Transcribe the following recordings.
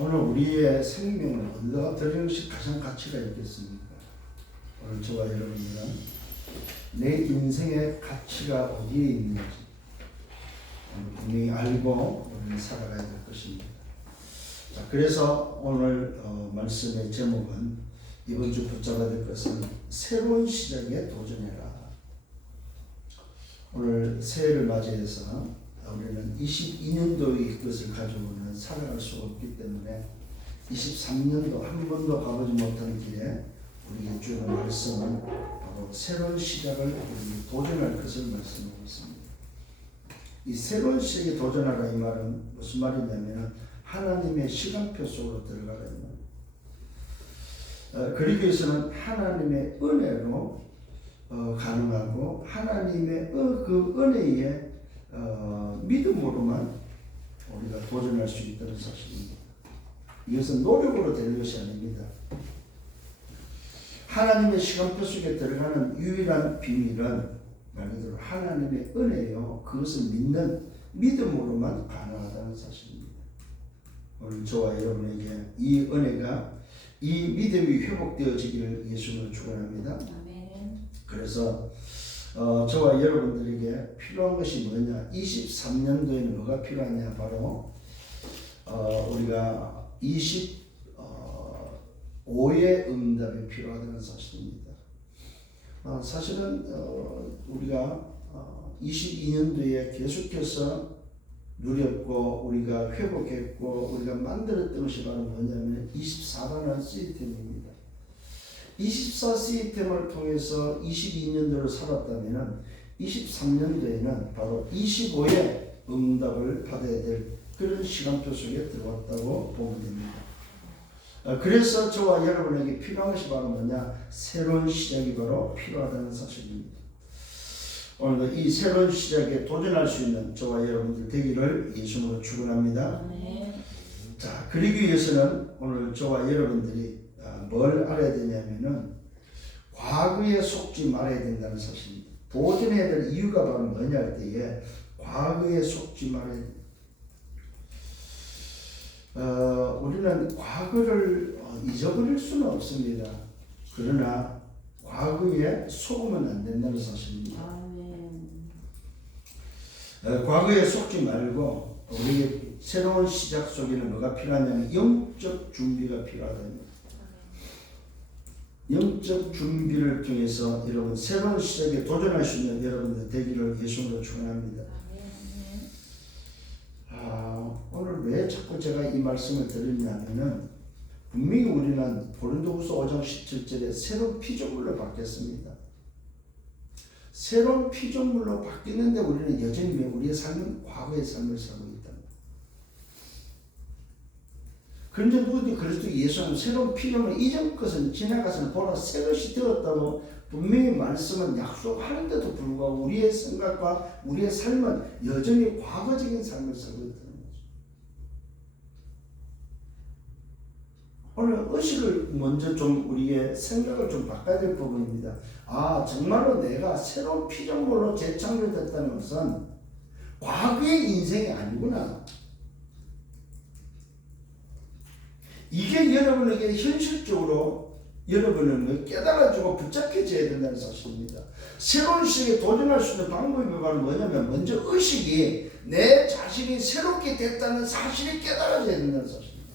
오늘 우리의 생명을 얻어 드리는 것이 가장 가치가 있겠습니까? 오늘 저와 여러분들은 내 인생의 가치가 어디에 있는지 분명히 알고 우리는 살아가야 될 것입니다. 자, 그래서 오늘 말씀의 제목은 이번 주 붙잡아야 될 것은 새로운 시작에 도전해라. 오늘 새해를 맞이해서 우리는 22년도의 것을 가지고는 살아갈 수가 없기 때문에 23년도 한 번도 가보지 못한 길에 우리에게 주는 말씀은 바로 새로운 시작을 도전할 것을 말씀하고 있습니다. 이 새로운 시작에 도전하라 이 말은 무슨 말이냐면 하나님의 시간표 속으로 들어가라 이 말. 그러기 위해서는 하나님의 은혜로 가능하고 하나님의 그 은혜에 믿음으로만 우리가 도전할 수 있다는 사실입니다. 이것은 노력으로 될 것이 아닙니다. 하나님의 시간표 속에 들어가는 유일한 비밀은 말 그대로 하나님의 은혜요. 그것을 믿는 믿음으로만 가능하다는 사실입니다. 오늘 저와 여러분에게 이 은혜가 이 믿음이 회복되어지기를 예수님으로 축원합니다. 그래서 저와 여러분들에게 필요한 것이 뭐냐? 23년도에는 뭐가 필요하냐? 바로 우리가 25의 응답이 필요하다는 사실입니다. 사실은 우리가 22년도에 계속해서 누렸고 우리가 회복했고 우리가 만들었던 것이 바로 뭐냐면 24라는 시스템입니다. 24 시스템을 통해서 22년도를 살았다면 23년도에는 바로 25의 응답을 받아야 될 그런 시간표 속에 들어왔다고 보면 됩니다. 그래서 저와 여러분에게 필요한 것이 바로 뭐냐? 새로운 시작이 바로 필요하다는 사실입니다. 오늘도 이 새로운 시작에 도전할 수 있는 저와 여러분들 되기를 예수님으로 축원합니다. 자, 그러기 위해서는 오늘 저와 여러분들이 뭘 알아야 되냐면은 과거에 속지 말아야 된다는 사실입니다. 도전해야 될 이유가 바로 뭐냐 할 때에 과거에 속지 말아야 됩니다. 우리는 과거를 잊어버릴 수는 없습니다. 그러나 과거에 속으면 안 된다는 사실입니다. 과거에 속지 말고 우리에게 새로운 시작 속에는 뭐가 필요하냐면 영적 준비가 필요하다. 영적 준비를 통해서 여러분 새로운 시작에 도전할 수 있는 여러분들 되기를 예수님으로 축원합니다. 오늘 왜 자꾸 제가 이 말씀을 드리냐면은 분명히 우리는 고린도후서 5장 17절에 새로운 피조물로 바뀌었습니다. 새로운 피조물로 바뀌는데 우리는 여전히 우리의 삶은 과거의 삶을 살고 있다. 그런데 누구도 그리스도 예수는 새로운 피조물 이전 것은 지나가서는 보라 새 것이 되었다고 분명히 말씀은 약속하는데도 불구하고 우리의 생각과 우리의 삶은 여전히 과거적인 삶을 살고 있다는 거죠. 오늘 의식을 먼저 좀 우리의 생각을 좀 바꿔야 될 부분입니다. 정말로 내가 새로운 피조물로 재창조됐다는 것은 과거의 인생이 아니구나. 이게 여러분에게 현실적으로 여러분은 깨달아주고 붙잡혀져야 된다는 사실입니다. 새로운 시기에 도전할 수 있는 방법이 바로 뭐냐면 먼저 의식이 내 자신이 새롭게 됐다는 사실이 깨달아져야 된다는 사실입니다.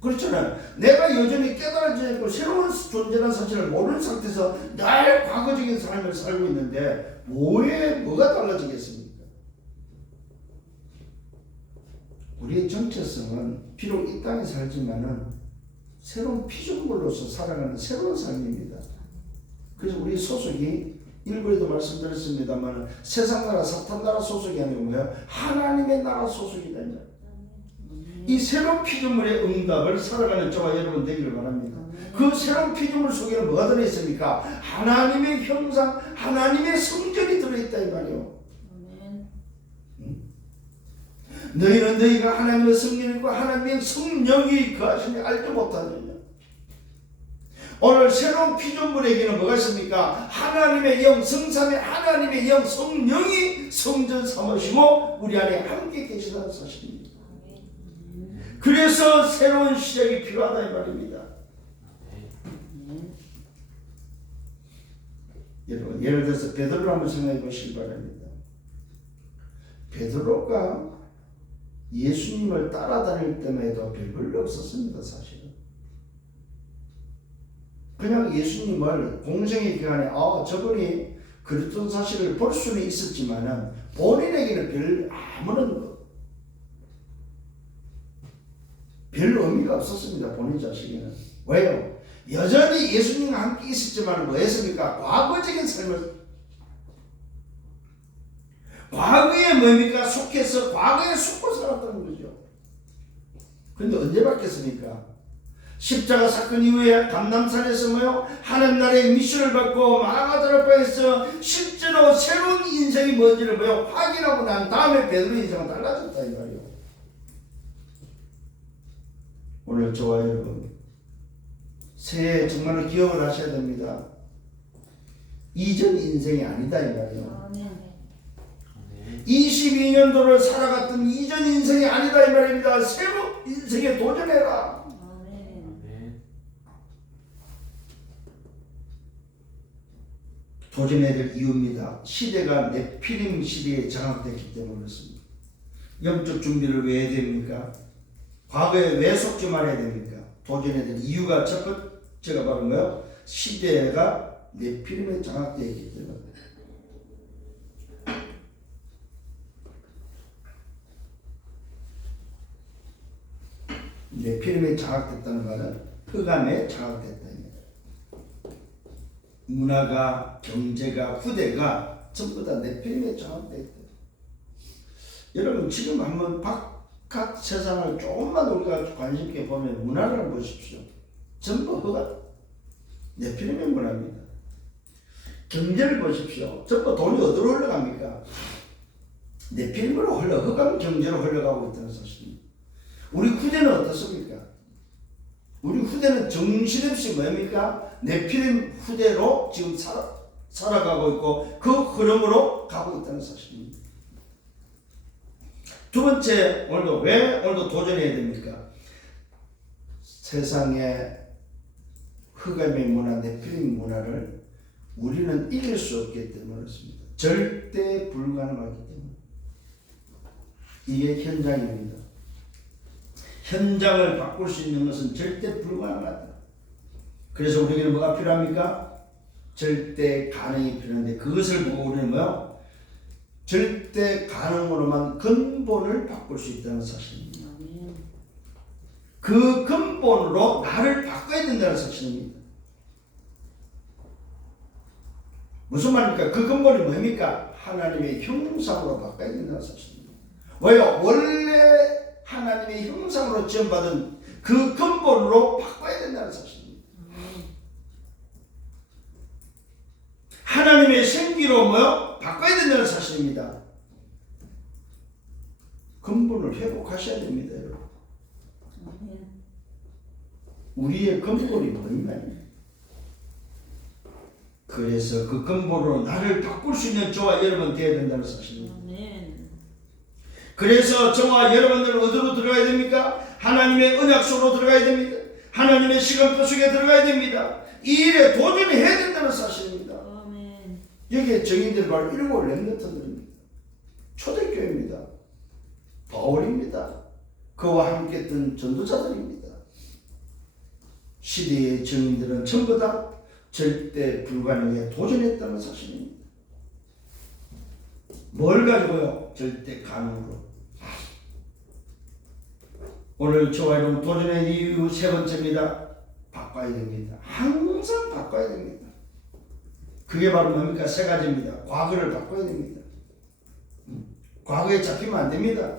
그렇잖아요. 내가 여전히 깨달아져 있고 새로운 존재라는 사실을 모르는 상태에서 늘 과거적인 삶을 살고 있는데 뭐가 달라지겠습니까? 우리의 정체성은 비록 이 땅에 살지만은 새로운 피조물로서 살아가는 새로운 삶입니다. 그래서 우리 소속이 일부에도 말씀드렸습니다만 세상 나라 사탄 나라 소속이 아니고 뭐예요? 하나님의 나라 소속이다. 이 새로운 피조물의 응답을 살아가는 저와 여러분 되기를 바랍니다. 그 새로운 피조물 속에는 뭐가 들어있습니까? 하나님의 형상, 하나님의 성전이 들어있다 이 말이에요. 너희는 너희가 하나님의 성령이고 하나님의 성령이 거하시니 알지 못하느냐. 오늘 새로운 피조물에게는 뭐가 있습니까? 하나님의 영, 성삼의 하나님의 영, 성령이 성전 삼으시고 우리 안에 함께 계시다는 사실입니다. 그래서 새로운 시작이 필요하다 이 말입니다. 여러분 예를 들어서 베드로를 한번 생각해 보시기 바랍니다. 베드로가 예수님을 따라다닐 때에도 별볼일 없었습니다. 사실은 그냥 예수님을 공생의 기간에 저분이 그리스도 사실을 볼 수는 있었지만은 본인에게는 별 의미가 없었습니다. 본인 자식에는. 왜요? 여전히 예수님과 함께 있었지만 뭐 했습니까? 과거적인 삶을 과거에 뭡니까? 속해서 과거에 속고 살았다는 거죠. 그런데 언제 바뀌었습니까? 십자가 사건 이후에 감남산에서 하나님 나라의 미션을 받고 마가다라파에서 실제로 새로운 인생이 뭔지를 확인하고 난 다음에 베드로 인생은 달라졌다 이 말이에요. 오늘 저와 여러분 새해 정말로 기억을 하셔야 됩니다. 이전 인생이 아니다 이 말이에요. 22년도를 살아갔던 이전 인생이 아니다 이 말입니다. 새로 인생에 도전해라. 도전해야 될 이유입니다. 시대가 네피림 시대에 장악됐기 때문에 그렇습니다. 영적 준비를 왜 해야 됩니까? 과거에 왜 속지 말아야 됩니까? 도전해야 될 이유가 첫 번째가 바로 뭐예요? 시대가 네피림에 장악되어 있기 때문에. 네피림에 장악됐다는 말은 흑암에 장악됐다. 문화가, 경제가, 후대가 전부 다 네피림에 장악되어 있다. 여러분 지금 한번 바깥 세상을 조금만 우리가 관심 있게 보면 문화를 보십시오. 전부 흑암, 네피림의 문화입니다. 경제를 보십시오. 전부 돈이 어디로 흘러갑니까? 네피림으로 흑암 경제로 흘러가고 있다는 사실입니다. 우리 후대는 어떻습니까? 우리 후대는 정신없이 뭡니까? 네피림 후대로 지금 살아가고 있고 그 흐름으로 가고 있다는 사실입니다. 두 번째, 오늘도 도전해야 됩니까? 세상의 흑암의 문화, 네피림 문화를 우리는 이길 수 없기 때문에 그렇습니다. 절대 불가능하기 때문에. 이게 현장입니다. 현장을 바꿀 수 있는 것은 절대 불가능하다. 그래서 우리에게는 뭐가 필요합니까? 절대 가능이 필요한데 그것을 보고 우리는 절대 가능으로만 근본을 바꿀 수 있다는 사실입니다. 그 근본으로 나를 바꿔야 된다는 사실입니다. 무슨 말입니까? 그 근본이 뭡니까? 하나님의 형상으로 바꿔야 된다는 사실입니다. 왜요? 원래 하나님의 형상으로 지음받은 그 근본으로 바꿔야 된다는 사실입니다. 하나님의 생기로 바꿔야 된다는 사실입니다. 근본을 회복하셔야 됩니다, 여러분. 우리의 근본이 뭐냐? 그래서 그 근본으로 나를 바꿀 수 있는 저와 여러분 되어야 된다는 사실입니다. 그래서 저와 여러분들은 어디로 들어가야 됩니까? 하나님의 언약 속으로 들어가야 됩니다. 하나님의 시간표 속에 들어가야 됩니다. 이 일에 도전해야 된다는 사실입니다. 여기에 정의들 바로 일곱 렘넌트들입니다. 초대교회입니다. 바울입니다. 그와 함께 했던 전도자들입니다. 시대의 정인들은 전부 다 절대 불가능에 도전했다는 사실입니다. 뭘 가지고요? 절대 가능으로. 오늘 저와 여러분 도전의 이유 세 번째입니다. 바꿔야 됩니다. 항상 바꿔야 됩니다. 그게 바로 뭡니까? 세 가지입니다. 과거를 바꿔야 됩니다. 과거에 잡히면 안 됩니다.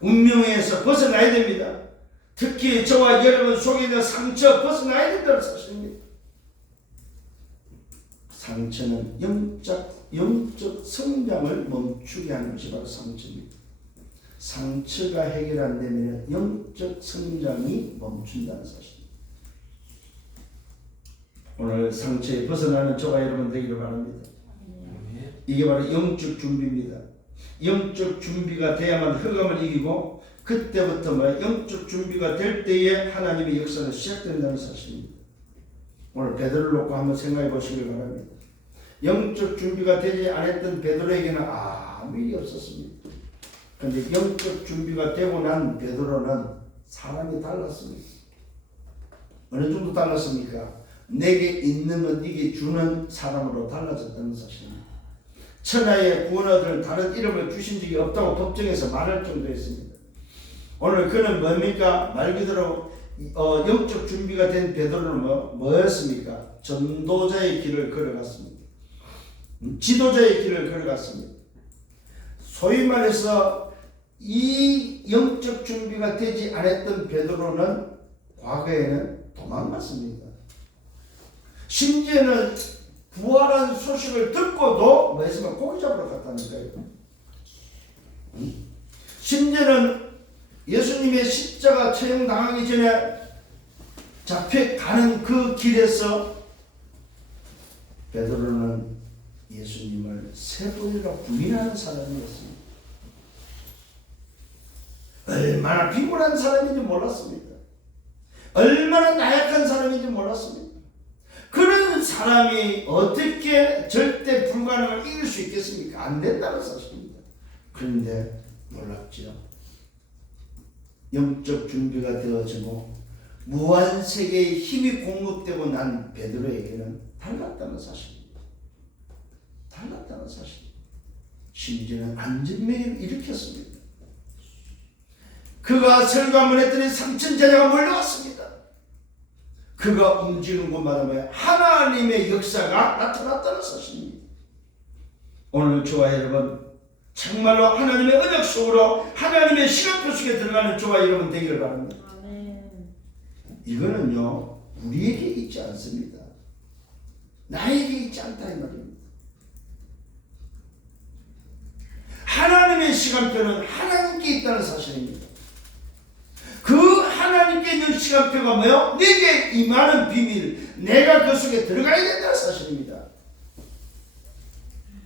운명에서 벗어나야 됩니다. 특히 저와 여러분 속에 있는 상처 벗어나야 된다는 사실입니다. 상처는 영적 성장을 멈추게 하는 것이 바로 상처입니다. 상처가 해결 안 되면 영적 성장이 멈춘다는 사실입니다. 오늘 상처에 벗어나는 저와 여러분 되기를 바랍니다. 이게 바로 영적 준비입니다. 영적 준비가 돼야만 흑암을 이기고 그때부터 영적 준비가 될 때에 하나님의 역사가 시작된다는 사실입니다. 오늘 베드로를 놓고 한번 생각해 보시길 바랍니다. 영적 준비가 되지 않았던 베드로에게는 아무 일이 없었습니다. 그런데 영적 준비가 되고 난 베드로는 사람이 달랐습니다. 어느 정도 달랐습니까? 내게 있는 것 이게 주는 사람으로 달라졌다는 사실입니다. 천하의 구원자들은 다른 이름을 주신 적이 없다고 법정에서 말할 정도였습니다. 오늘 그는 뭡니까? 말 그대로 영적 준비가 된 베드로는 뭐였습니까? 전도자의 길을 걸어갔습니다. 지도자의 길을 걸어갔습니다. 소위 말해서 이 영적 준비가 되지 않았던 베드로는 과거에는 도망갔습니다. 심지어는 부활한 소식을 듣고도 뭐 했으면 고기 잡으러 갔다는 거예요. 심지어는 예수님의 십자가 처형당하기 전에 잡혀가는 그 길에서 베드로는 예수님을 세 번이나 부인하는 사람이었습니다. 얼마나 비굴한 사람인지 몰랐습니다. 얼마나 나약한 사람인지 몰랐습니다. 그런 사람이 어떻게 절대 불가능을 이길 수 있겠습니까? 안 된다는 사실입니다. 그런데 놀랍죠. 영적 준비가 되어지고 무한세계의 힘이 공급되고 난 베드로에게는 달랐다는 사실입니다. 달랐다는 사실. 심지어는 안전매를 일으켰습니다. 그가 설교한번 했더니 3천 제자가 몰려왔습니다. 그가 움직이는 곳마다 하나님의 역사가 나타났다는 사실입니다. 오늘 저와 여러분 정말로 하나님의 언약 속으로 하나님의 시간표 속에 들어가는 저와 여러분 되기를 바랍니다. 아멘. 이거는요 우리에게 있지 않습니다. 나에게 있지 않다 이 말입니다. 하나님의 시간표는 하나님께 있다는 사실입니다. 그 하나님께 있는 시간표가 뭐요? 내게 임하는 비밀, 내가 그 속에 들어가야 된다는 사실입니다.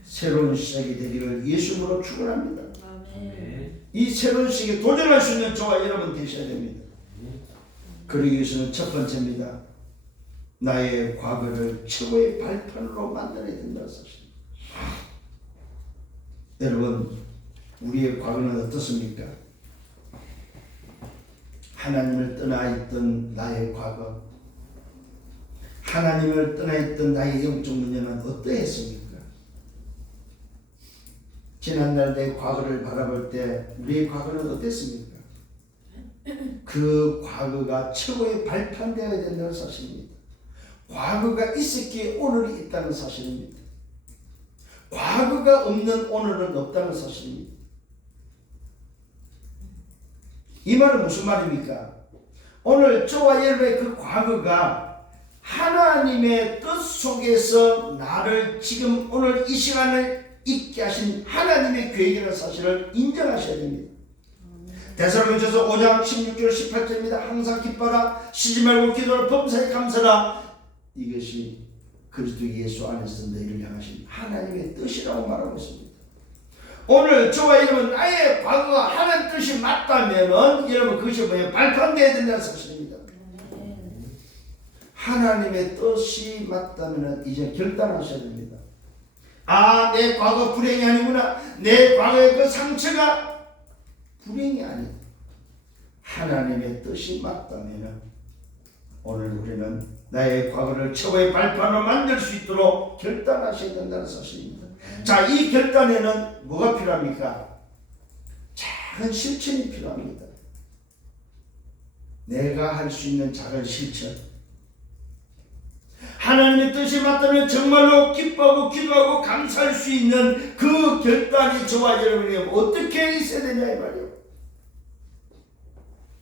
새로운 시작이 되기를 예수님으로 축원합니다. 이 새로운 시기에 도전할 수 있는 저와 여러분 되셔야 됩니다. 그러기 위해서는 첫 번째입니다. 나의 과거를 최고의 발판으로 만들어야 된다는 사실입니다. 여러분 우리의 과거는 어떻습니까? 하나님을 떠나 있던 나의 과거, 하나님을 떠나 있던 나의 영적 문제는 어떠했습니까? 지난날 내 과거를 바라볼 때 우리의 과거는 어땠습니까? 그 과거가 최고의 발판되어야 된다는 사실입니다. 과거가 있었기에 오늘이 있다는 사실입니다. 과거가 없는 오늘은 없다는 사실입니다. 이 말은 무슨 말입니까? 오늘 저와 여러분의 그 과거가 하나님의 뜻 속에서 나를 지금 오늘 이 시간을 있게 하신 하나님의 계획이라는 사실을 인정하셔야 됩니다. 데살로니가서 5장 16절 18절입니다. 항상 기뻐라, 쉬지 말고 기도하라, 범사에 감사라. 이것이 그리스도 예수 안에서 너희를 향하신 하나님의 뜻이라고 말하고 있습니다. 오늘 저와 여러분 나의 과거가 하나님 뜻이 맞다면은 여러분 그것이 뭐예요? 발판되어야 된다는 사실입니다. 하나님의 뜻이 맞다면은 이제 결단하셔야 됩니다. 아, 내 과거 불행이 아니구나. 내 과거의 그 상처가 불행이 아니다. 하나님의 뜻이 맞다면은 오늘 우리는 나의 과거를 최고의 발판으로 만들 수 있도록 결단하셔야 된다는 사실입니다. 자, 이 결단에는 뭐가 필요합니까? 작은 실천이 필요합니다. 내가 할 수 있는 작은 실천. 하나님의 뜻이 맞다면 정말로 기뻐하고 기도하고 감사할 수 있는 그 결단이 저와 여러분에게 어떻게 있어야 되냐 이 말이에요.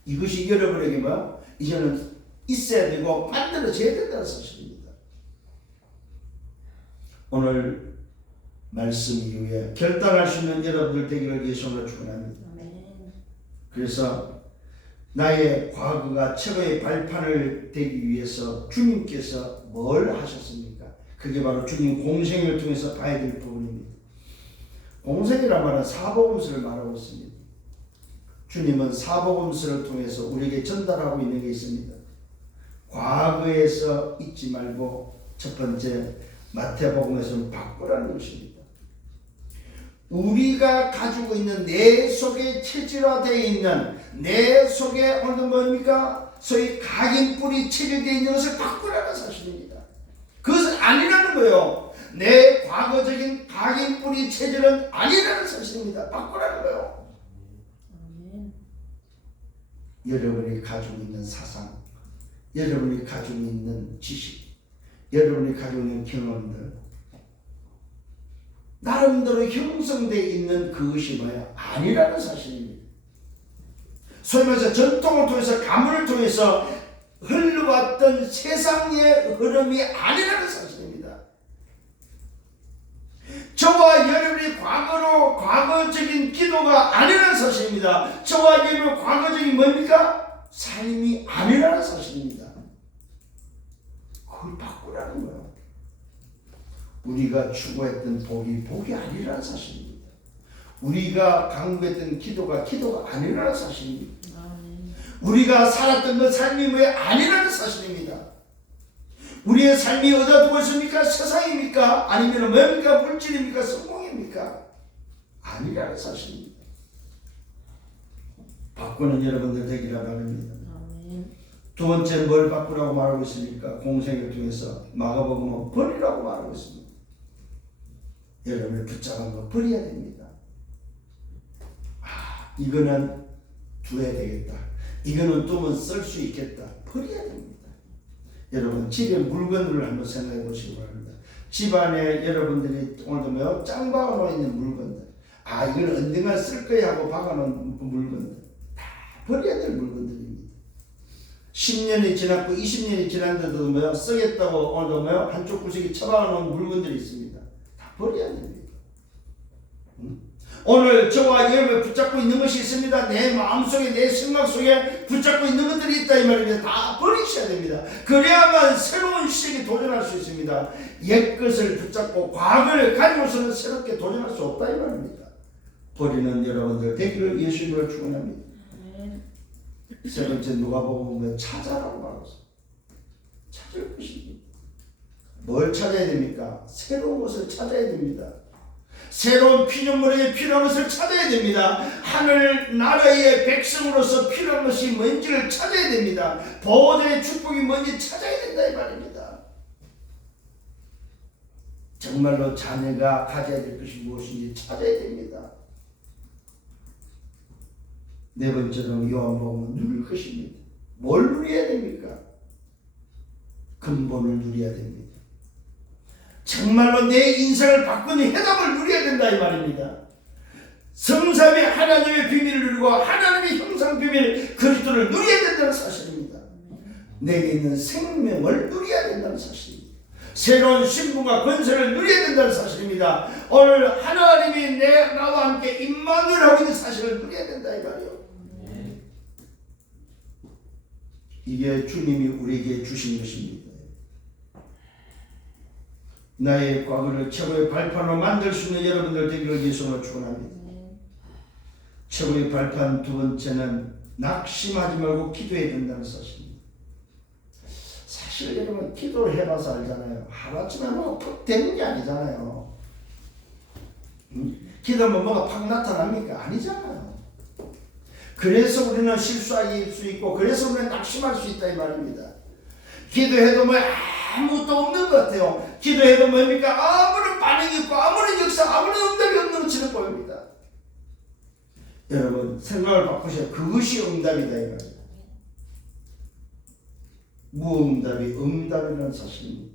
이것이 여러분에게 뭐 이제는 있어야 되고 만들어져야 된다는 사실입니다. 오늘 말씀 이후에 결단할 수 있는 여러분들 되기를 예수님으로 축원합니다. 그래서 나의 과거가 최고의 발판을 되기 위해서 주님께서 뭘 하셨습니까? 그게 바로 주님 공생을 통해서 봐야 될 부분입니다. 공생이란 말은 사복음서를 말하고 있습니다. 주님은 사복음서를 통해서 우리에게 전달하고 있는 게 있습니다. 과거에서 잊지 말고 첫 번째 마태복음에서는 바꾸라는 것입니다. 우리가 가지고 있는 내 속에 체질화되어 있는 내 속에 오늘 뭡니까? 소위 각인뿌리 체질되어 있는 것을 바꾸라는 사실입니다. 그것은 아니라는 거예요. 내 과거적인 각인뿌리 체질은 아니라는 사실입니다. 바꾸라는 거예요. 여러분이 가지고 있는 사상, 여러분이 가지고 있는 지식, 여러분이 가지고 있는 경험들, 나름대로 형성되어 있는 그것이 뭐야? 아니라는 사실입니다. 소위 말해서 전통을 통해서 가문을 통해서 흘러왔던 세상의 흐름이 아니라는 사실입니다. 저와 여러분이 과거적인 기도가 아니라는 사실입니다. 저와 여러분의 과거적인 뭡니까? 삶이 아니라는 사실입니다. 그걸 바꾸라는 거예요. 우리가 추구했던 복이 아니라는 사실입니다. 우리가 강구했던 기도가 아니라는 사실입니다. 우리가 살았던 그 삶이 왜 아니라는 사실입니다. 우리의 삶이 어디다 두고 있습니까? 세상입니까? 아니면 뭡니까? 물질입니까? 성공입니까? 아니라는 사실입니다. 바꾸는 여러분들 되기를 바랍니다. 두 번째 뭘 바꾸라고 말하고 있습니까? 공생을 통해서 마가복음은 버리라고 말하고 있습니다. 여러분을 붙잡은 거 버려야 됩니다. 이거는 두어야 되겠다. 이거는 두면 쓸 수 있겠다. 버려야 됩니다. 여러분 집에 물건들을 한번 생각해 보시기 바랍니다. 집안에 여러분들이 오늘도 짱 박아놓은 있는 물건들, 이거는 언젠가 쓸 거야 하고 박아놓은 물건들 다 버려야 될 물건들입니다. 10년이 지났고 20년이 지났는데도 쓰겠다고 오늘도 한쪽 구석에 처박아놓은 물건들이 있습니다. 다 버려야 됩니다. 오늘 저와 여러분을 붙잡고 있는 것이 있습니다. 내 마음속에 내 생각 속에 붙잡고 있는 것들이 있다 이 말입니다. 다 버리셔야 됩니다. 그래야만 새로운 시대에 도전할 수 있습니다. 옛 것을 붙잡고 과거를 가지고서는 새롭게 도전할 수 없다 이 말입니다. 버리는 여러분들 되기를 예수님으로 축원합니다. 세 번째 누가복음 찾아라고 말하고 있습니다. 찾을 것입니다. 뭘 찾아야 됩니까? 새로운 것을 찾아야 됩니다. 새로운 피조물에게 필요한 것을 찾아야 됩니다. 하늘 나라의 백성으로서 필요한 것이 뭔지를 찾아야 됩니다. 보호자의 축복이 뭔지 찾아야 된다 이 말입니다. 정말로 자녀가 가져야 될 것이 무엇인지 찾아야 됩니다. 네 번째로 요한복음은 누릴 것입니다. 뭘 누려야 됩니까? 근본을 누려야 됩니다. 정말로 내 인생을 바꾸는 해답을 누려야 된다 이 말입니다. 성삼위 하나님의 비밀을 누리고 하나님의 형상 비밀 그리스도를 누려야 된다는 사실입니다. 내게 있는 생명을 누려야 된다는 사실입니다. 새로운 신분과 권세를 누려야 된다는 사실입니다. 오늘 하나님이 나와 함께 임마누엘 하고 있는 사실을 누려야 된다 이 말이에요. 이게 주님이 우리에게 주신 것입니다. 나의 과거를 최고의 발판으로 만들 수 있는 여러분들 되기를 예수님으로 축원합니다. 최고의 발판 두 번째는 낙심하지 말고 기도해야 된다는 사실입니다. 사실 여러분 기도를 해봐서 알잖아요. 하루아침에 푹 되는 게 아니잖아요. 기도하면 뭐가 팍 나타납니까? 아니잖아요. 그래서 우리는 실수할 수 있고 그래서 우리는 낙심할 수 있다 이 말입니다. 기도해도 아무것도 없는 것 같아요. 기도해도 뭡니까? 아무런 반응이 없고 아무런 역사 아무런 응답이 없는 것처럼 보입니다. 여러분 생각을 바꾸셔야 그것이 응답이다 이 말이에요. 무응답이 응답이라는 사실입니다.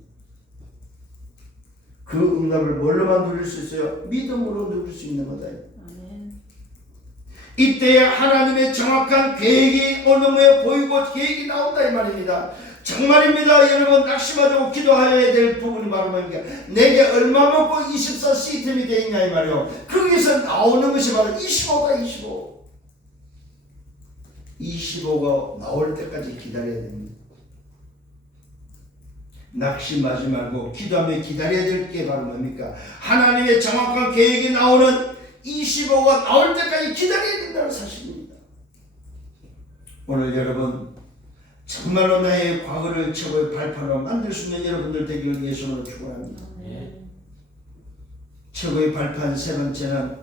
그 응답을 뭘로만 누릴 수 있어요? 믿음으로 누릴 수 있는 거다. 이때에 하나님의 정확한 계획이 어느 에 보이고 계획이 나온다 이 말입니다. 정말입니다. 여러분 낙심하자고 기도해야 될 부분이 바로 뭡니까? 내게 얼마 먹고 24 시스템이 되어 있냐 이 말이요. 거기서 나오는 것이 바로 25가 25. 25가 나올 때까지 기다려야 됩니다. 낙심하지 말고 기도하며 기다려야 될 게 바로 뭡니까? 하나님의 정확한 계획이 나오는 25가 나올 때까지 기다려야 된다는 사실입니다. 오늘 여러분 정말로 나의 과거를 최고의 발판으로 만들 수 있는 여러분들 되기를 예수님으로 축원합니다. 최고의 발판 세 번째는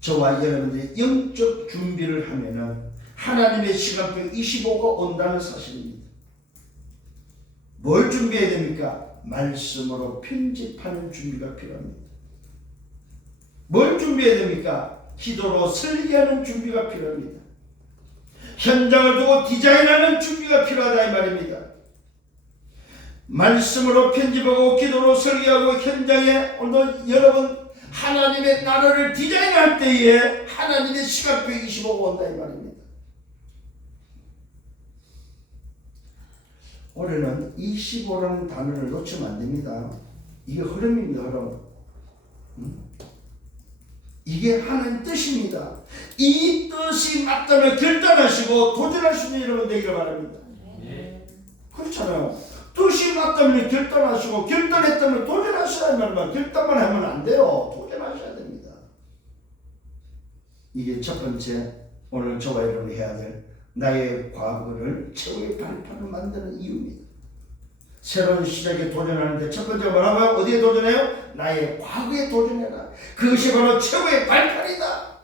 저와 여러분들이 영적 준비를 하면은 하나님의 시간표 25가 온다는 사실입니다. 뭘 준비해야 됩니까? 말씀으로 편집하는 준비가 필요합니다. 뭘 준비해야 됩니까? 기도로 설계하는 준비가 필요합니다. 현장을 두고 디자인하는 준비가 필요하다 이 말입니다. 말씀으로 편집하고 기도로 설계하고 현장에 오늘 여러분 하나님의 나라를 디자인할 때에 하나님의 시간표 25가 온다 이 말입니다. 올해는 25라는 단어를 놓치면 안 됩니다. 이게 흐름입니다. 흐름. 이게 하나님 뜻입니다. 이 뜻이 맞다면 결단하시고 도전할 수 있는 여러분 되기를 바랍니다. 그렇잖아요. 뜻이 맞다면 결단하시고 결단했다면 도전하시라는 말만 결단만 하면 안 돼요. 도전하셔야 됩니다. 이게 첫 번째 오늘 저와 여러분이 해야 될 나의 과거를 최고의 발판을 만드는 이유입니다. 새로운 시작에 도전하는데 첫 번째가 뭐라고요? 어디에 도전해요? 나의 과거에 도전해라. 그것이 바로 최고의 발판이다.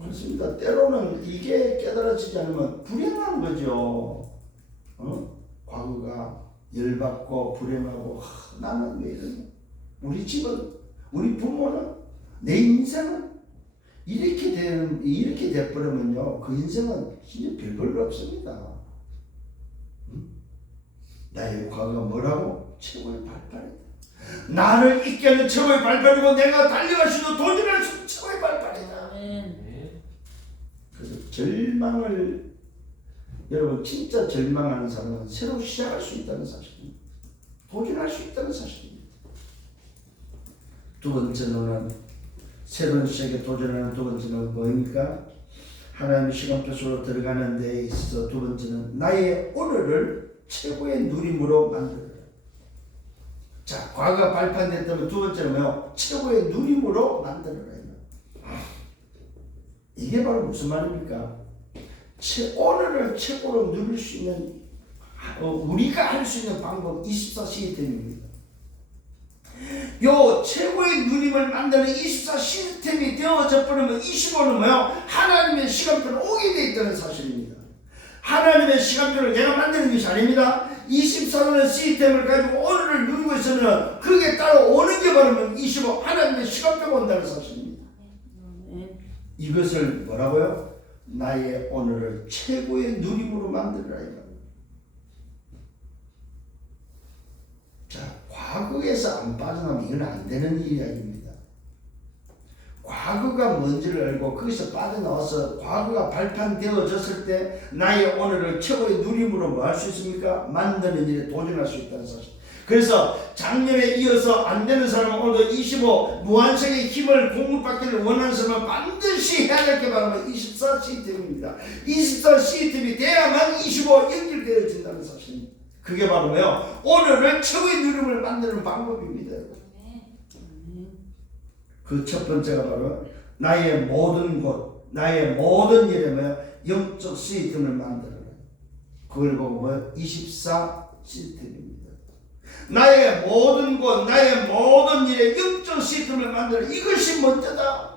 그렇습니다. 때로는 이게 깨달아지지 않으면 불행한 거죠. 과거가 열받고 불행하고 나는 왜 이러냐. 우리 집은 우리 부모는 내 인생은 이렇게 돼버리면요 그 인생은 진짜 별볼로 없습니다. 나의 과거가 뭐라고? 최고의 발판이다. 나를 잊게 하는 최고의 발판이고 내가 달려갈 수 있는 도전할 수 있는 최고의 발판이다. 그래서 절망을 여러분 진짜 절망하는 사람은 새로 시작할 수 있다는 사실입니다. 도전할 수 있다는 사실입니다. 두 번째는 새로운 시작에 도전하는 두 번째는 뭐입니까? 하나님의 시간표 속으로 들어가는 데 있어서 두 번째는 나의 오늘을 최고의 누림으로 만들어라. 자, 과거가 발판됐다면 두 번째는 뭐요? 최고의 누림으로 만들어라. 이게 바로 무슨 말입니까? 오늘을 최고로 누릴 수 있는 우리가 할 수 있는 방법 24 시스템입니다. 요 최고의 누림을 만드는 24 시스템이 되어져 버리면 25는 뭐요? 하나님의 시간표를 오게 되어 있다는 사실입니다. 하나님의 시간표를 내가 만드는 것이 아닙니다. 24라는 시스템을 가지고 오늘을 누리고 있으면 그게 따로 오는 게 바로 25 하나님의 시간표가 온다는 사실입니다. 이것을 뭐라고요? 나의 오늘을 최고의 누림으로 만들어라 이겁니다. 자, 과거에서 안 빠져나오면 이건 안 되는 이야기입니다. 과거가 뭔지를 알고 거기서 빠져나와서 과거가 발판되어졌을 때 나의 오늘을 최고의 누림으로 뭐 할 수 있습니까? 만드는 일에 도전할 수 있다는 사실. 그래서 작년에 이어서 안 되는 사람은 오늘도 25 무한성의 힘을 공급받기를 원하는 사람은 반드시 해야 될 게 바로 24 시스템입니다. 24 시스템이 돼야만 25 연결되어진다는 사실입니다. 그게 바로 뭐요? 오늘을 최고의 누림을 만드는 방법입니다. 그 첫 번째가 바로 나의 모든 곳, 나의 모든 일에 뭐요? 영적 시스템을 만들어라. 그걸 보고 뭐요? 24 시스템입니다. 나의 모든 곳, 나의 모든 일에 영적 시스템을 만들어. 이것이 먼저다.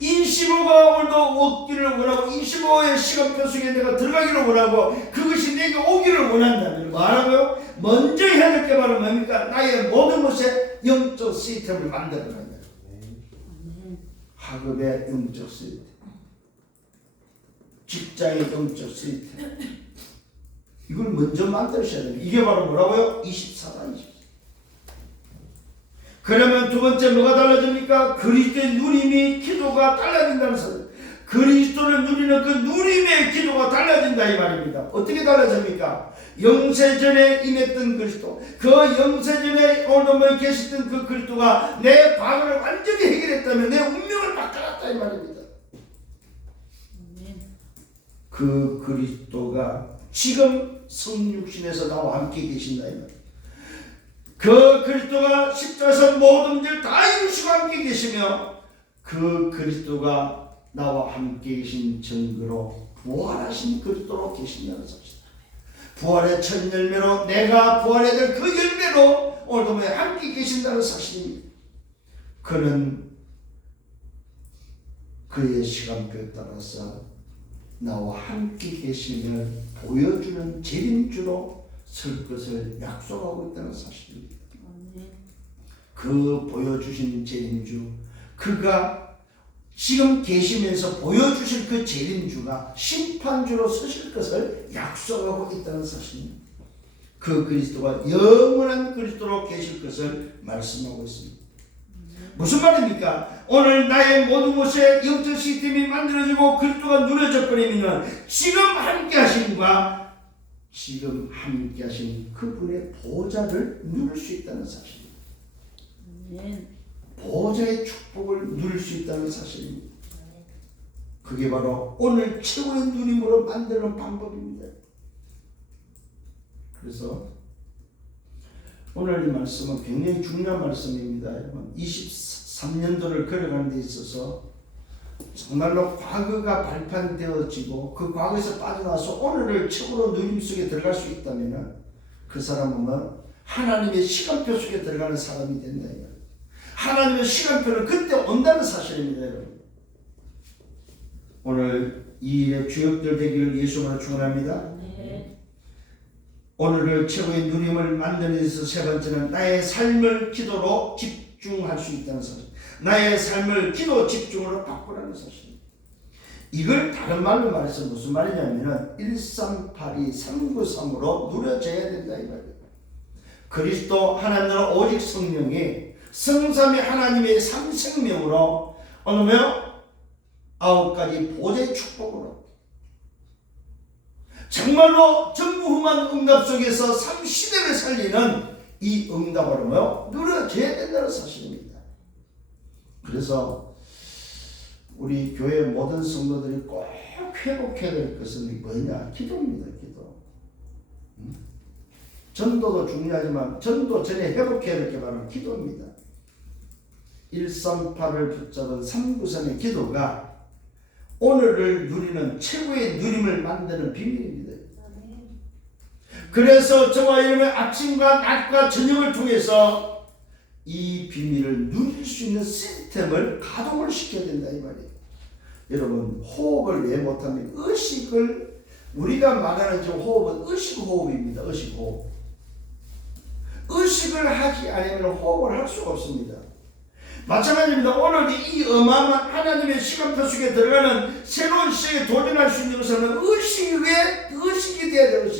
25가 오늘도 오기를 원하고 25의 시간표 속에 내가 들어가기를 원하고 그것이 내게 오기를 원한다면 뭐라고요? 먼저 해야 될 게 바로 뭡니까? 나의 모든 곳에 영적 시스템을 만들어야 한다. 학업의 영적 시스템, 직장의 영적 시스템, 이걸 먼저 만드셔야 됩니다. 이게 바로 뭐라고요? 24다. 24. 그러면 두 번째 뭐가 달라집니까? 그리스도의 누림이 기도가 달라진다는 소리. 그리스도를 누리는 그 누림의 기도가 달라진다 이 말입니다. 어떻게 달라집니까? 영세전에 임했던 그리스도, 그 영세전에 오늘도 계시던 그 그리스도가 내 과거를 완전히 해결했다면 내 운명을 바꿔놨다 이 말입니다. 그 그리스도가 지금 성육신에서 나와 함께 계신다 이 말입니다. 그 그리스도가 십자가에서 모든 일 다 이루시고 함께 계시며 그 그리스도가 나와 함께 계신 증거로 부활하신 그리스도로 계신다는 사실. 부활의 첫 열매로 내가 부활해야 될 그 열매로 오늘도 함께 계신다는 사실입니다. 그는 그의 시간표에 따라서 나와 함께 계심을 보여주는 재림주로 설 것을 약속하고 있다는 사실입니다. 그 보여주신 재림주, 그가 지금 계시면서 보여주실 그 재림주가 심판주로 서실 것을 약속하고 있다는 사실입니다. 그 그리스도가 영원한 그리스도로 계실 것을 말씀하고 있습니다. 무슨 말입니까? 오늘 나의 모든 곳에 영적 시스템이 만들어지고 그리스도가 누려져 버리면 지금 함께 하심과 지금 함께 하신 그분의 보좌를 누릴 수 있다는 사실입니다. 보좌의 축복을 누릴 수 있다는 사실입니다. 그게 바로 오늘 최고의 누림으로 만드는 방법입니다. 그래서 오늘 이 말씀은 굉장히 중요한 말씀입니다. 여러분, 23년도를 걸어가는 데 있어서 정말로 과거가 발판되어지고 그 과거에서 빠져나와서 오늘을 최고로 누림 속에 들어갈 수 있다면 그 사람은 하나님의 시간표 속에 들어가는 사람이 된다. 하나님의 시간표는 그때 온다는 사실입니다. 여러분. 오늘 이 일의 주역들 되기를 예수님으로 축원합니다. 오늘을 최고의 누림을 만드는 데서 세 번째는 나의 삶을 기도로 집중할 수 있다는 사실. 나의 삶을 기도 집중으로 바꾸라는 사실. 이걸 다른 말로 말해서 무슨 말이냐면은 138이 393으로 누려져야 된다 이 말이에요. 그리스도 하나님은 오직 성령이 성삼위 하나님의 삼생명으로 오늘며 9가지 보좌의 축복으로 정말로 전무후무한 응답 속에서 3시대를 살리는 이 응답으로 뭐요? 누려져야 된다는 사실입니다. 그래서 우리 교회 모든 성도들이 꼭 회복해야 될 것은 뭐냐? 기도입니다. 기도. 전도도 중요하지만 전도 전에 회복해야 될 게 바로 기도입니다. 138을 붙잡은 393의 기도가 오늘을 누리는 최고의 누림을 만드는 비밀입니다. 그래서 저와 여러분의 아침과 낮과 저녁을 통해서 이 비밀을 누릴 수 있는 시스템을 가동을 시켜야 된다 이 말이에요. 여러분, 호흡을 왜 못합니까? 의식을, 우리가 말하는 저 호흡은 의식호흡입니다. 의식호흡. 의식을 하지 않으면 호흡을 할 수가 없습니다. 마찬가지입니다. 오늘 이 어마어마한 하나님의 시간표 속에 들어가는 새로운 시대에 도전할 수 있는 것은 의식이 돼야 돼요.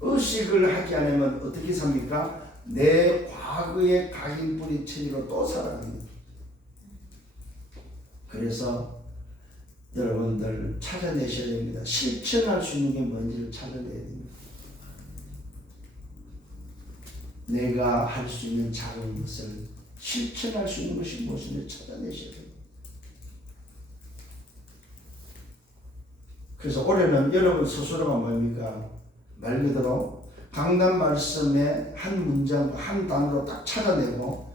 의식을 하지 않으면 어떻게 삽니까? 내 과거의 각인뿌리 체질로 또 살아갑니다. 그래서 여러분들 찾아내셔야 됩니다. 실천할 수 있는 게 뭔지를 찾아내야 됩니다. 내가 할 수 있는 작은 것을 실천할 수 있는 것이 무엇인지 찾아내셔야 됩니다. 그래서 올해는 여러분 스스로가 뭡니까? 말 그대로 강단 말씀의 한 문장, 한 단어로 딱 찾아내고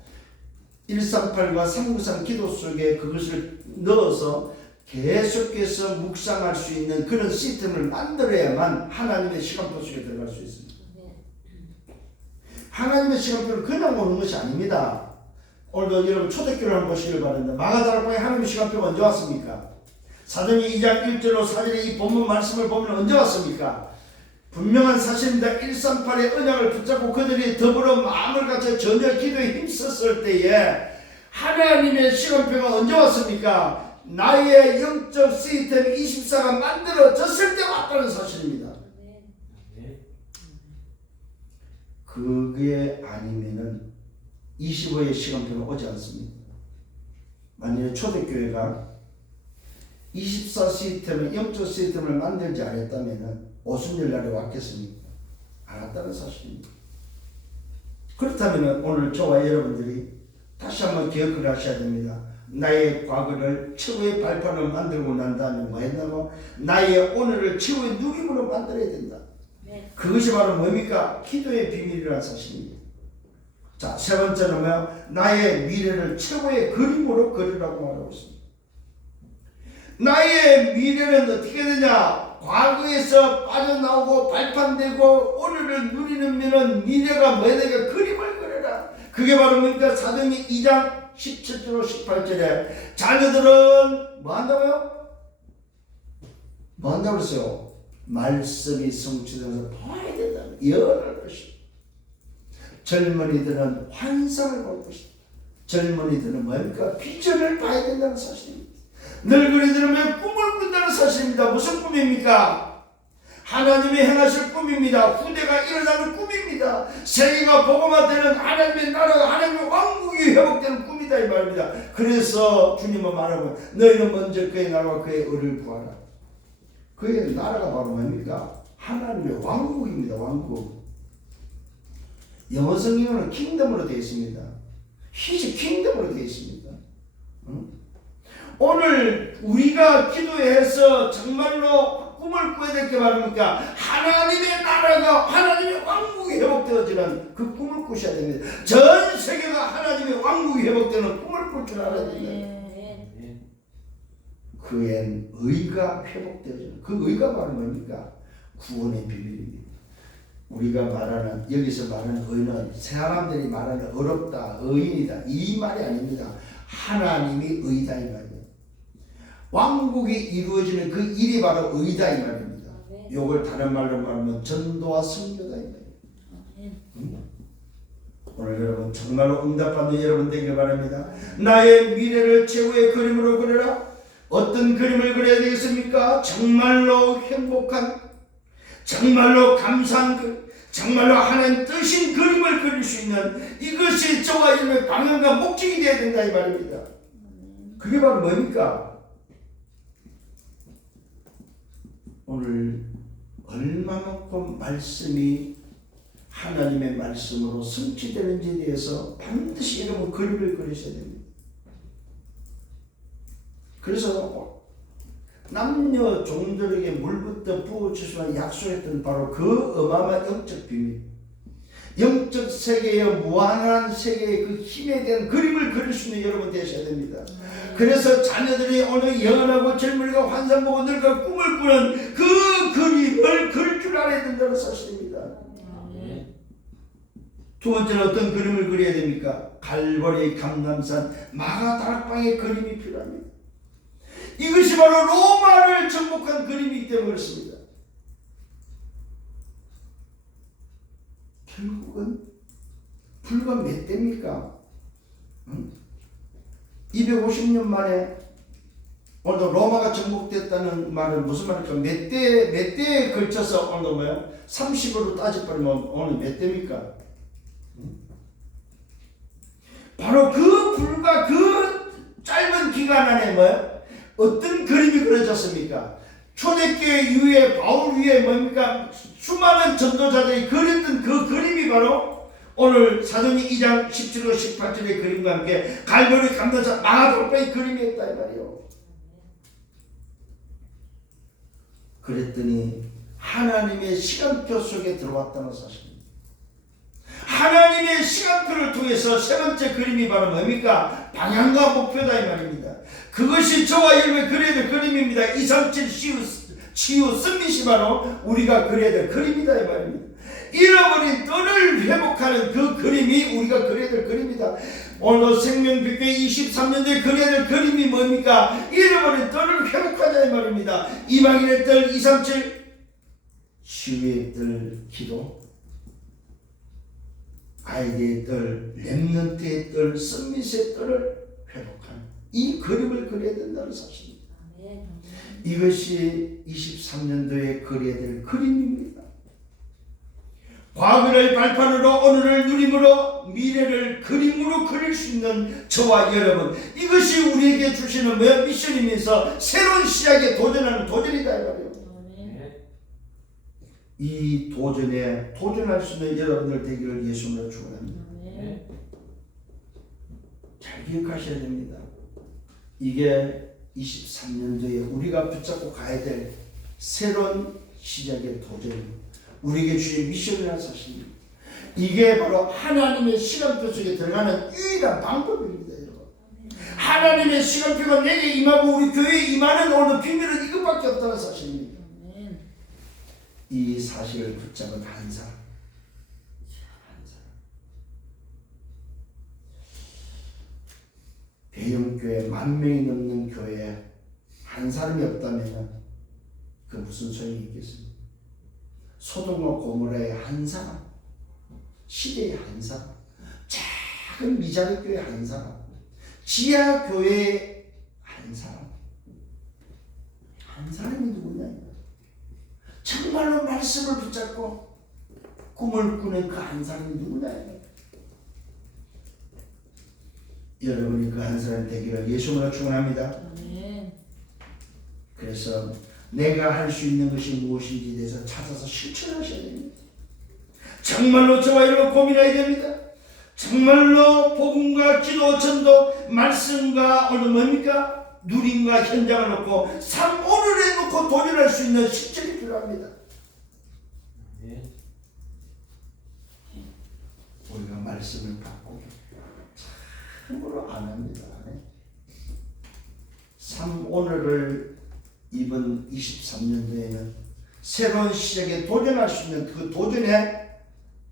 138과 393 기도 속에 그것을 넣어서 계속해서 묵상할 수 있는 그런 시스템을 만들어야만 하나님의 시간표 속에 들어갈 수 있습니다. 하나님의 시간표를 그냥 오는 것이 아닙니다. 오늘도 여러분 초대교회를 한번 보시길 바랍니다. 마가다락방에 하나님의 시간표가 언제 왔습니까? 사도행전 2장 1절로 4절의 이 본문 말씀을 보면 언제 왔습니까? 분명한 사실입니다. 138의 언약을 붙잡고 그들이 더불어 마음을 갖춰 전혀 기도에 힘썼을 때에 하나님의 시간표가 언제 왔습니까? 나의 영적 시스템 24가 만들어졌을 때 왔다는 사실입니다. 그게 아니면은 25의 시간표가 오지 않습니다. 만약에 초대교회가 24 시스템을, 영적 시스템을 만들지 않았다면은 오순절날에 왔겠습니까? 안 왔다는 사실입니다. 그렇다면 오늘 저와 여러분들이 다시 한번 기억을 하셔야 됩니다. 나의 과거를 최고의 발판으로 만들고 난 다음에 뭐 했나고? 나의 오늘을 최고의 누림으로 만들어야 된다. 그것이 바로 뭡니까? 기도의 비밀이라는 사실입니다. 자, 세 번째는 뭐야? 나의 미래를 최고의 그림으로 그리라고 말하고 있습니다. 나의 미래는 어떻게 되냐? 과거에서 빠져나오고 발판되고 오늘을 누리는 면은 미래가 뭐야? 내가 그림을 그려라. 그게 바로 뭡니까? 사도행전 2장 17절 18절에 자녀들은 뭐 한다고요? 뭐 한다고 그랬어요? 말씀이 성취되면서 봐야 된다. 열을 것이다. 젊은이들은 환상을 볼 것이다. 젊은이들은 뭡니까? 비전을 봐야 된다는 사실입니다. 늙은이들은 꿈을 꾼다는 사실입니다. 무슨 꿈입니까? 하나님이 행하실 꿈입니다. 후대가 일어나는 꿈입니다. 세계가 복음화되는 하나님의 나라가 하나님의 왕국이 회복되는 꿈이다 이 말입니다. 그래서 주님은 말하고 너희는 먼저 그의 나라와 그의 의를 구하라. 그의 나라가 바로 뭡니까? 하나님의 왕국입니다. 왕국. 영어 성경은 킹덤으로 되어 있습니다. 히즈 킹덤으로 되어 있습니다. 오늘 우리가 기도해서 정말로 꿈을 꿔야 될 게 말입니까? 하나님의 나라가 하나님의 왕국이 회복되어지는 그 꿈을 꾸셔야 됩니다. 전 세계가 하나님의 왕국이 회복되는 꿈을 꿀 줄 알아야 됩니다. 그의 의가 회복되어지는 그 의가 바로 뭡니까? 구원의 비밀입니다. 우리가 말하는 여기서 말하는 의는 사람들이 말하는 어렵다, 의인이다 이 말이 아닙니다. 하나님이 의다 이 말이에요. 왕국이 이루어지는 그 일이 바로 의다 이 말입니다. 이걸 다른 말로 말하면 전도와 선교다 이 말이에요. 오늘 여러분 정말로 응답받는 여러분 되길 바랍니다. 나의 미래를 최고의 그림으로 그려라. 어떤 그림을 그려야 되겠습니까? 정말로 행복한, 정말로 감사한 그림, 정말로 하나님 뜻인 그림을 그릴 수 있는 이것이 저와 여러분의 방향과 목적이 되어야 된다 이 말입니다. 그게 바로 뭡니까? 오늘 얼마만큼 말씀이 하나님의 말씀으로 성취되는지에 대해서 반드시 여러분 그림을 그리셔야 됩니다. 그래서 남녀 종들에게 물부터 부어주시면 약속했던 바로 그 어마어마한 영적 비밀, 영적 세계의 무한한 세계의 그 힘에 대한 그림을 그릴 수 있는 여러분 되셔야 됩니다. 그래서 자녀들이 오늘 영원하고 젊은이가 환상 보고 늙어 꿈을 꾸는 그 그림을 그릴 줄 알아야 된다는 사실입니다. 두 번째는 어떤 그림을 그려야 됩니까? 갈보리 감람산 마가다락방의 그림이 필요합니다. 이것이 바로 로마를 정복한 그림이기 때문에 그렇습니다. 결국은 불과 몇 대입니까? 250년 만에 오늘도 로마가 정복됐다는 말은 무슨 말일까? 몇 대에 걸쳐서 오늘 뭐야? 30으로 따져버리면 오늘 몇 대입니까? 바로 그 불과 그 짧은 기간 안에 뭐야? 어떤 그림이 그려졌습니까? 초대교회 이후에 바울 위에 뭡니까? 수많은 전도자들이 그렸던 그 그림이 바로 오늘 사도행전 2장 17절 18절의 그림과 함께 갈보리 감람산 마가다락방의 그림이었다 이 말이에요. 그랬더니 하나님의 시간표 속에 들어왔다는 사실입니다. 하나님의 시간표를 통해서 세 번째 그림이 바로 뭡니까? 방향과 목표다 이 말입니다. 그것이 저와 여러분의 그려야 될 그림입니다. 237 치유 승리시 바로 우리가 그려야 될 그림이다 이 말입니다. 잃어버린 뜰을 회복하는 그 그림이 우리가 그려야 될 그림이다. 오늘 생명빛교회 23년도에 그려야 될 그림이 뭡니까? 잃어버린 뜰을 회복하자 이 말입니다. 이방인의 뜰 237 치유의 뜰 기도, 아이디의 뜰, 렘넌트의 뜰, 승리의 뜰을 회복하는 이 그림을 그려야 된다는 사실입니다. 이것이 23년도에 그려야 될 그림입니다. 과거를 발판으로 오늘을 누림으로 미래를 그림으로 그릴 수 있는 저와 여러분, 이것이 우리에게 주시는 미션이면서 새로운 시작에 도전하는 도전이다 이 말이에요. 이 도전에 도전할 수 있는 여러분들 되기를 예수님으로 축원합니다. 잘 기억하셔야 됩니다. 이게 23년도에 우리가 붙잡고 가야 될 새로운 시작의 도전입니다. 우리에게 주신 미션이라는 사실입니다. 이게 바로 하나님의 시간표 속에 들어가는 유일한 방법입니다. 여러분. 하나님의 시간표가 내게 임하고 우리 교회에 임하는 오늘 비밀은 이것밖에 없다는 사실입니다. 이 사실을 붙잡은 한 사람, 대형교회 10,000명이 넘는 교회에 한 사람이 없다면 그 무슨 소용이 있겠습니까? 소돔과 고모라의 한 사람, 시대의 한 사람, 작은 미자리 교회 한 사람, 지하 교회의 한 사람, 한 사람이 누구냐? 정말로 말씀을 붙잡고 꿈을 꾸는 그 한 사람이 누구냐? 여러분이 그 한 사람 되기를 예수님으로 축원합니다. 그래서 내가 할 수 있는 것이 무엇인지에 대해서 찾아서 실천하셔야 됩니다. 정말로 저와 여러분 고민해야 됩니다. 정말로 복음과 기도, 전도, 말씀과 오늘 뭡니까? 누림과 현장을 놓고 삶 오늘에 놓고 도전할 수 있는 실천이 필요합니다. 우리가 말씀을 받고 참으로 안 합니다. 삶 오늘을 이번 23년도에는 새로운 시작에 도전할 수 있는 그 도전에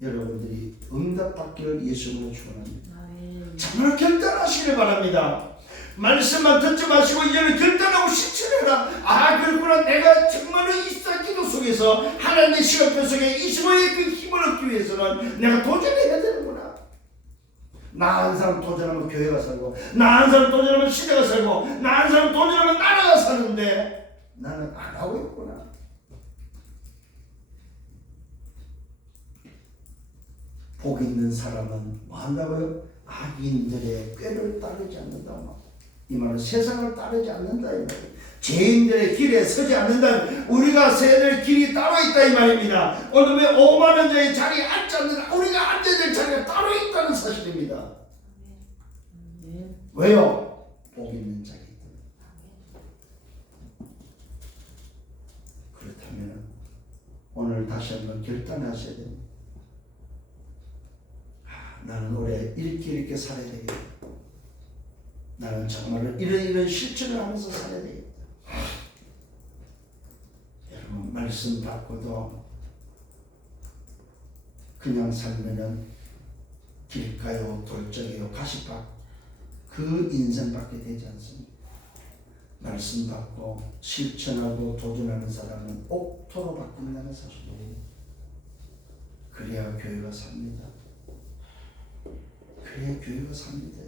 여러분들이 응답받기를 예수님으로 축원합니다. 정말 결단하시길 바랍니다. 말씀만 듣지 마시고 이제는 결단하고 실천해라. 그렇구나. 내가 정말로 이사 기도 속에서 하나님의 시간표 속에 25의 그 힘을 얻기 위해서는 내가 도전해야 되는구나. 나 한 사람 도전하면 교회가 살고, 나 한 사람 도전하면 시대가 살고, 나 한 사람 도전하면 나라가 사는데 나는 안 하고 있구나. 복 있는 사람은 뭐 한다고요? 악인들의 꾀를 따르지 않는다. 이 말은 세상을 따르지 않는다. 이 말이에요. 죄인들의 길에 서지 않는다. 우리가 서야 될 길이 따로 있다. 이 말입니다. 오늘 왜 5만 원짜리 자리에 앉지 않는다. 우리가 앉아야 될 자리가 따로 있다는 사실입니다. 왜요? 복 있는 자기 때문에. 그렇다면 오늘 다시 한번 결단하셔야 됩니다. 나는 올해 이렇게 살아야 되겠다. 나는 정말로 이런 실천을 하면서 살아야 되겠다. 여러분 말씀 받고도 그냥 살면은 길가요 돌적이요 가시밭 그 인생밖에 되지 않습니다. 말씀 받고 실천하고 도전하는 사람은 옥토로 바뀐다는 사실이에요. 그래야 교회가 삽니다. 그래야 교회가 삽니다.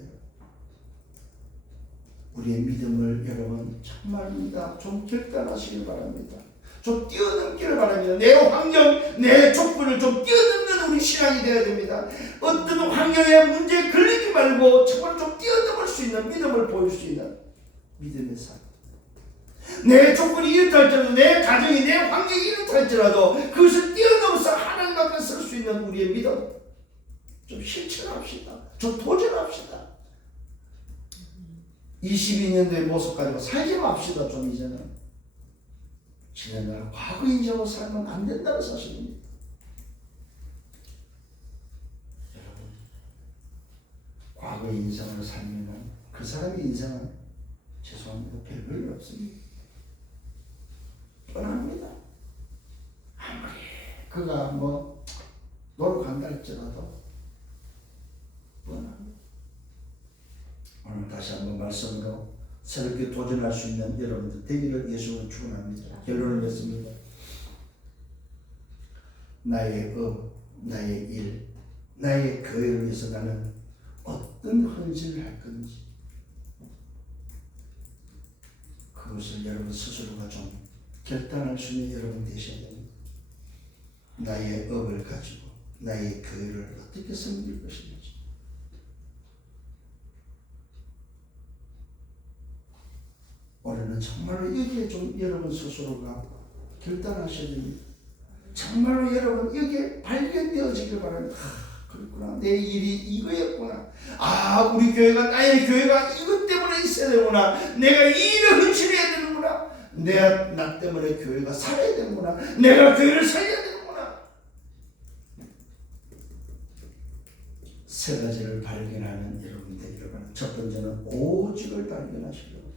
우리의 믿음을 여러분 정말입니다. 좀 결단하시길 바랍니다. 좀 뛰어넘기를 바랍니다. 내 환경, 내 조건을 좀 뛰어넘는 우리 신앙이 되어야 됩니다. 어떤 환경에 문제에 걸리지 말고 정말 좀 뛰어넘을 수 있는 믿음을 보일 수 있는 믿음의 삶. 내 조건이 이렇다 할지라도, 내 가정이, 내 환경이 이렇다 할지라도 그것을 뛰어넘어서 하나님 앞에 설 수 있는 우리의 믿음 좀 실천합시다. 좀 도전합시다. 22년도의 모습 가지고 살지 맙시다. 좀 이제는 지난날 과거 인정으로 살면 안 된다는 사실입니다. 여러분 과거 인생으로 살면 그 사람의 인생은 죄송합니다. 별별 없습니다. 뻔합니다. 아무리 그가 뭐 노력한다 할지라도 뻔합니다. 오늘 다시 한번 말씀으로 새롭게 도전할 수 있는 여러분들 되기를 예수님으로 축원합니다. 결론을 맺습니다. 나의 나의 일, 나의 교회를 위해서 나는 어떤 헌신을 할 건지 그것을 여러분 스스로가 좀 결단할 수 있는 여러분 되셔야 됩니다. 나의 업을 가지고 나의 교회를 어떻게 섬길 것인지 올해는 정말로 여기에 좀 여러분 스스로가 결단하셔야 됩니다. 정말로 여러분 여기에 발견되어지길 바랍니다. 그렇구나. 내 일이 이거였구나. 우리 교회가 나의 교회가 이것 때문에 있어야 되는구나. 내가 이 일을 헌신해야 되는구나. 나 때문에 교회가 살아야 되는구나. 내가 교회를 살려야 되는구나. 세 가지를 발견하는 여러분 되기를 바랍니다. 첫 번째는 오직을 발견하시려고.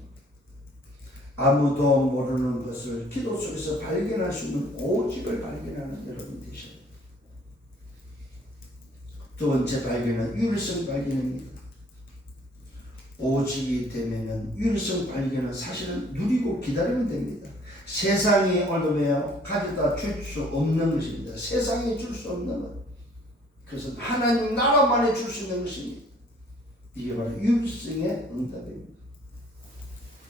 아무도 모르는 것을 기도 속에서 발견할 수 있는 오직을 발견하는 여러분 되셔야 됩니다. 두 번째 발견은 유일성 발견입니다. 오직이 되면은 유일성 발견은 사실은 누리고 기다리면 됩니다. 세상이 오늘도 가져다 줄 수 없는 것입니다. 세상에 줄 수 없는 것. 그래서 하나님 나라만에 줄 수 있는 것입니다. 이게 바로 유일성의 응답입니다.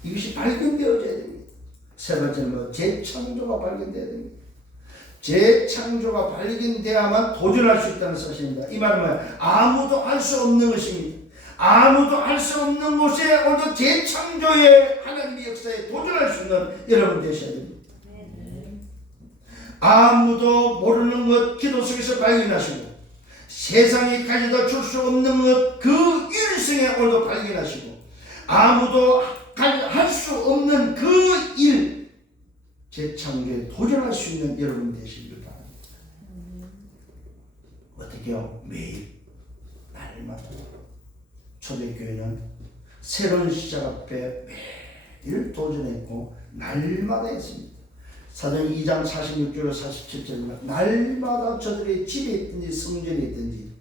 이것이 발견되어져야 됩니다. 세 번째는 재창조가 발견되어야 됩니다. 재창조가 발견되어야만 도전할 수 있다는 사실입니다. 이 말은 뭐예요? 아무도 알 수 없는 것입니다. 아무도 알 수 없는 곳에 오늘 재창조의 하나님의 역사에 도전할 수 있는 여러분 되셔야 됩니다. 아무도 모르는 것 기도 속에서 발견하시고 세상이 가져다 줄 수 없는 것 그 유일성에 오늘도 발견하시고 아무도 할 수 없는 그 일 재창조에 도전할 수 있는 여러분 되시길 바랍니다. 어떻게요? 매일 날마다 초대교회는 새로운 시작 앞에 매일 도전했고 날마다 했습니다. 사도행 2장 46절 47절 날마다 저들의 집에 있든지 성전에 있든지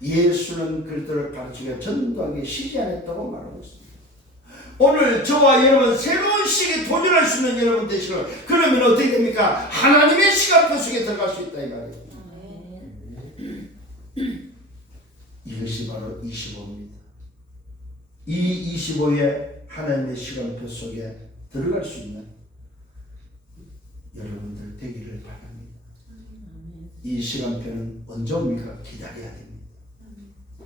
예수는 그리스도를 가르치고 전도하기 쉬지 않았다고 말하고 있습니다. 오늘 저와 여러분 새로운 시기에 도전할 수 있는 여러분 되시고 그러면 어떻게 됩니까? 하나님의 시간표 속에 들어갈 수 있다 이 말이에요. 이것이 바로 25입니다. 이 25의 하나님의 시간표 속에 들어갈 수 있는 여러분들 되기를 바랍니다. 이 시간표는 언제 옵니까? 기다려야 됩니다.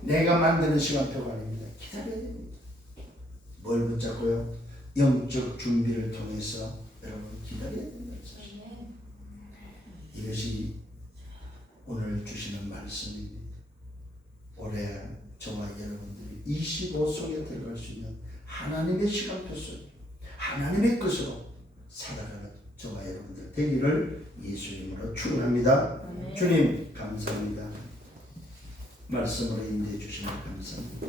내가 만드는 시간표가 아닙니다. 기다려야 됩니다. 뭘 붙잡고요? 영적 준비를 통해서 여러분 기다려야 됩니다. 이것이 오늘 주시는 말씀입니다. 올해 저와 여러분들이 25 속에 들어갈 수 있는 하나님의 시간표 속에 하나님의 것으로 살아가는 저와 여러분들 되기를 예수님으로 축원합니다. 주님 감사합니다. 말씀으로 인도해 주시면 감사합니다.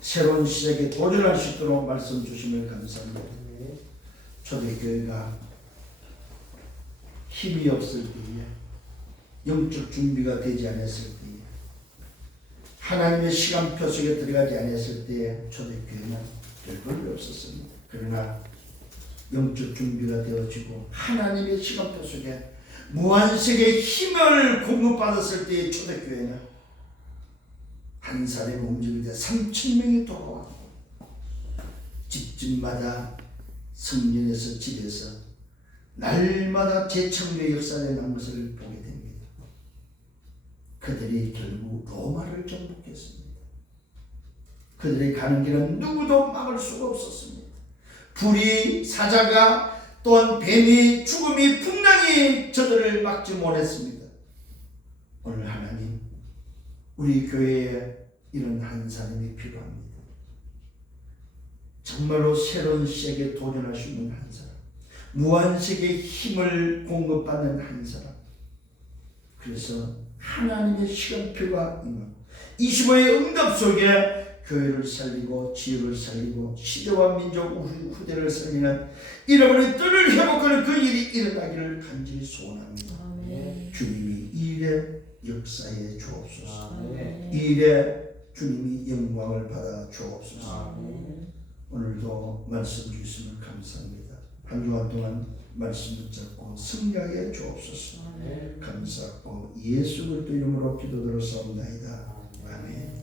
새로운 시작에 도전할 수 있도록 말씀 주시면 감사합니다. 초대교회가 힘이 없을 때에 영적 준비가 되지 않았을 때에 하나님의 시간표 속에 들어가지 않았을 때에 초대교회는 별볼이 없었습니다. 그러나 영적 준비가 되어지고 하나님의 시간표 속에 무한세계의 힘을 공급받았을 때의 초대교회는 한 사람이 움직일 때 3,000명이 돌아왔고 집집마다 성전에서 집에서 날마다 재창조의 역사에 난 것을 보게 됩니다. 그들이 결국 로마를 정복했습니다. 그들이 가는 길은 누구도 막을 수가 없었습니다. 불이 사자가 또한 뱀이 죽음이 풍랑이 저들을 막지 못했습니다. 오늘 하나님 우리 교회에 이런 한 사람이 필요합니다. 정말로 새로운 시작에 도전할 수 있는 한 사람, 무한세계의 힘을 공급받는 한 사람. 그래서 하나님의 시간표가 임하고 25의 응답 속에 교회를 살리고 지역을 살리고 시대와 민족 우리 후대를 살리는 잃어버린 뜰을 회복하는 그 일이 일어나기를 간절히 소원합니다. 주님이 이 일에 역사에 주옵소서. 이 일에 주님이 영광을 받아 주옵소서. 오늘도 말씀 주시면 감사합니다. 한 주간 동안 말씀 붙잡고 승리하게 주옵소서. 감사하고 예수 그리스도 이름으로 기도드렸사옵나이다. 아멘.